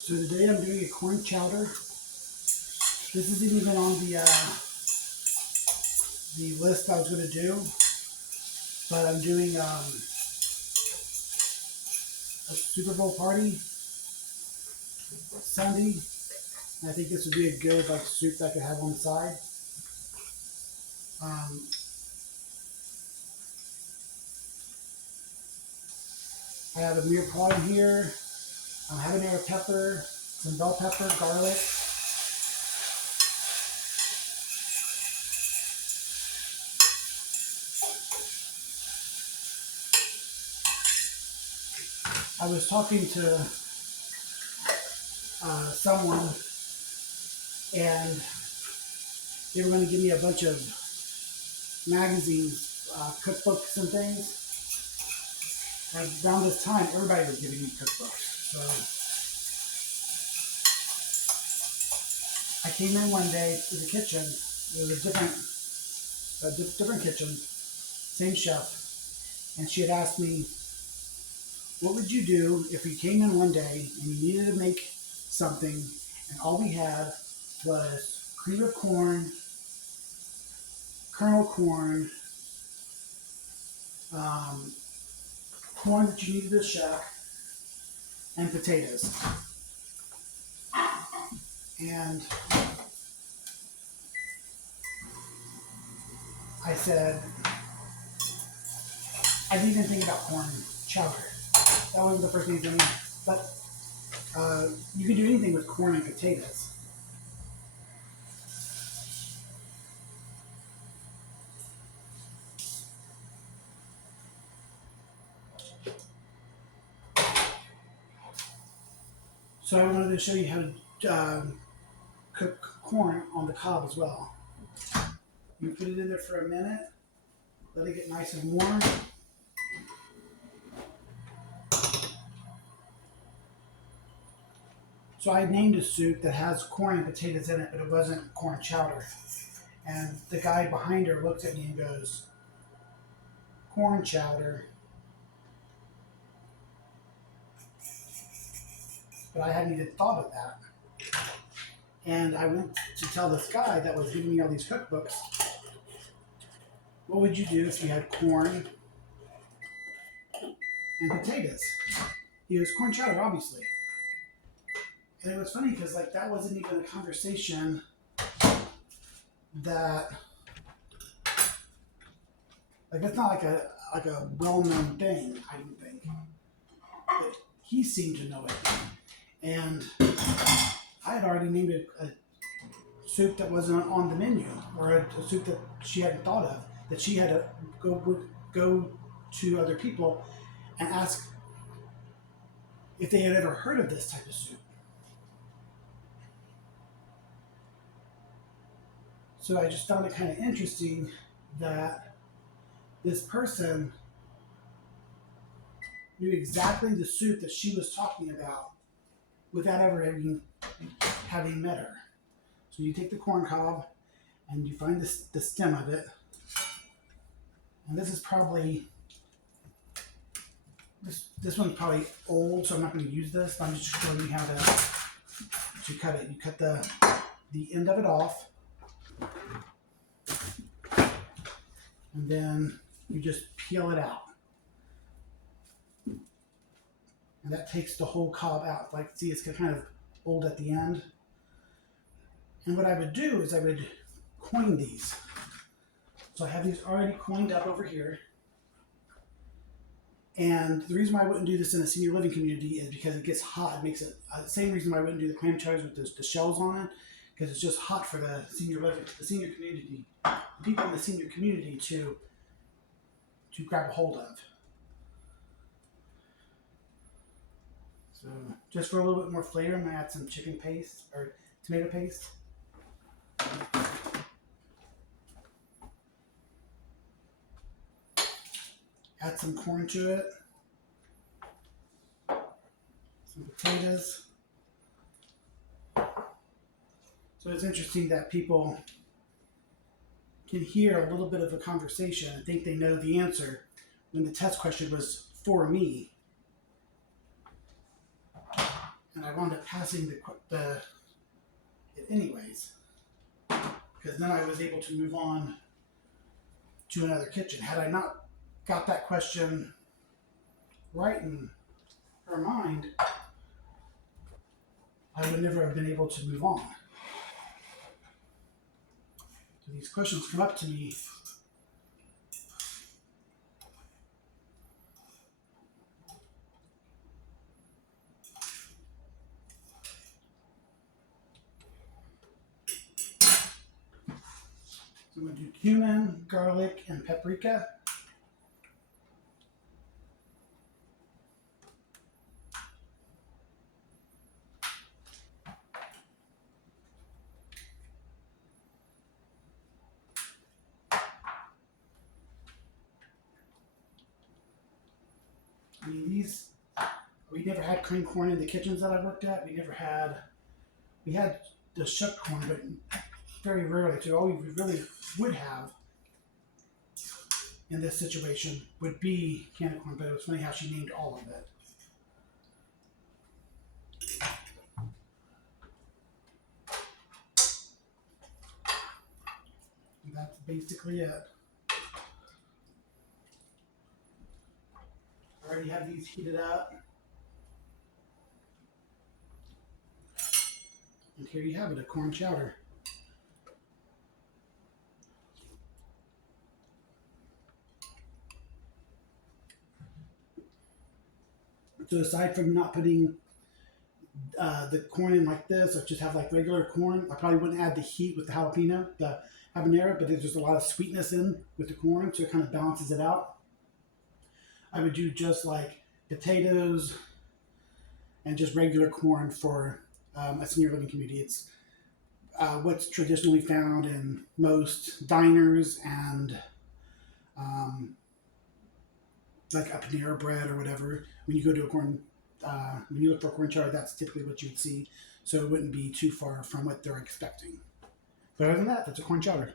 So today I'm doing a corn chowder. This isn't even on the list I was going to do, but I'm doing a Super Bowl party Sunday. And I think this would be a good soup that I could have on the side. Um, I have a mere pot in here, habanero pepper, some bell pepper, garlic. I was talking to someone, and they were going to give me a bunch of magazines, cookbooks and things. And around this time, everybody was giving me cookbooks. So I came in one day to the kitchen. It was a different kitchen, same chef, and she had asked me, what would you do if you came in one day and you needed to make something and all we had was cream of corn, kernel corn, corn that you needed to shuck, and potatoes. And I said, I didn't even think about corn chowder. That wasn't the first thing to me. But you can do anything with corn and potatoes. So I wanted to show you how to cook corn on the cob as well. You put it in there for a minute, let it get nice and warm. So I named a soup that has corn and potatoes in it, but it wasn't corn chowder. And the guy behind her looks at me and goes, corn chowder. But I hadn't even thought of that. And I went to tell this guy that was giving me all these cookbooks, what would you do if you had corn and potatoes? He goes, corn chowder, obviously. And it was funny because that wasn't even a conversation that that's not like a well-known thing, I don't think. But he seemed to know it. And I had already named it a soup that wasn't on the menu, or a soup that she hadn't thought of, that she had to go to other people and ask if they had ever heard of this type of soup. So I just found it kind of interesting that this person knew exactly the soup that she was talking about without ever having met her. So you take the corn cob and you find the stem of it. And this is probably, this one's probably old, so I'm not going to use this. I'm just showing you how to cut it. You cut the end of it off. And then you just peel it out. And that takes the whole cob out. See, it's kind of old at the end. And what I would do is I would coin these. So I have these already coined up over here. And the reason why I wouldn't do this in a senior living community is because it gets hot. It makes it the same reason why I wouldn't do the clam chowders with the shells on it, because it's just hot for the senior community, the people in the senior community to grab a hold of. So just for a little bit more flavor, I'm gonna add some chicken paste or tomato paste. Add some corn to it. Some potatoes. So it's interesting that people can hear a little bit of a conversation and think they know the answer when the test question was for me. and I wound up passing it anyways, because then I was able to move on to another kitchen. Had I not got that question right in her mind, I would never have been able to move on. So these questions come up to me I'm going to do cumin, garlic, and paprika. I mean, we never had cream corn in the kitchens that I worked at. We had the shuck corn, but very rarely. So all we really would have in this situation would be candy corn, but it was funny how she named all of it. And that's basically it. I already have these heated up. And here you have it, a corn chowder. So aside from not putting the corn in like this, or just have like regular corn, I probably wouldn't add the heat with the habanero, but there's just a lot of sweetness in with the corn, so it kind of balances it out. I would do just like potatoes and just regular corn for a senior living community. It's what's traditionally found in most diners and like a Panera bread or whatever. When you go to when you look for a corn chowder, that's typically what you would see. So it wouldn't be too far from what they're expecting. But other than that, that's a corn chowder.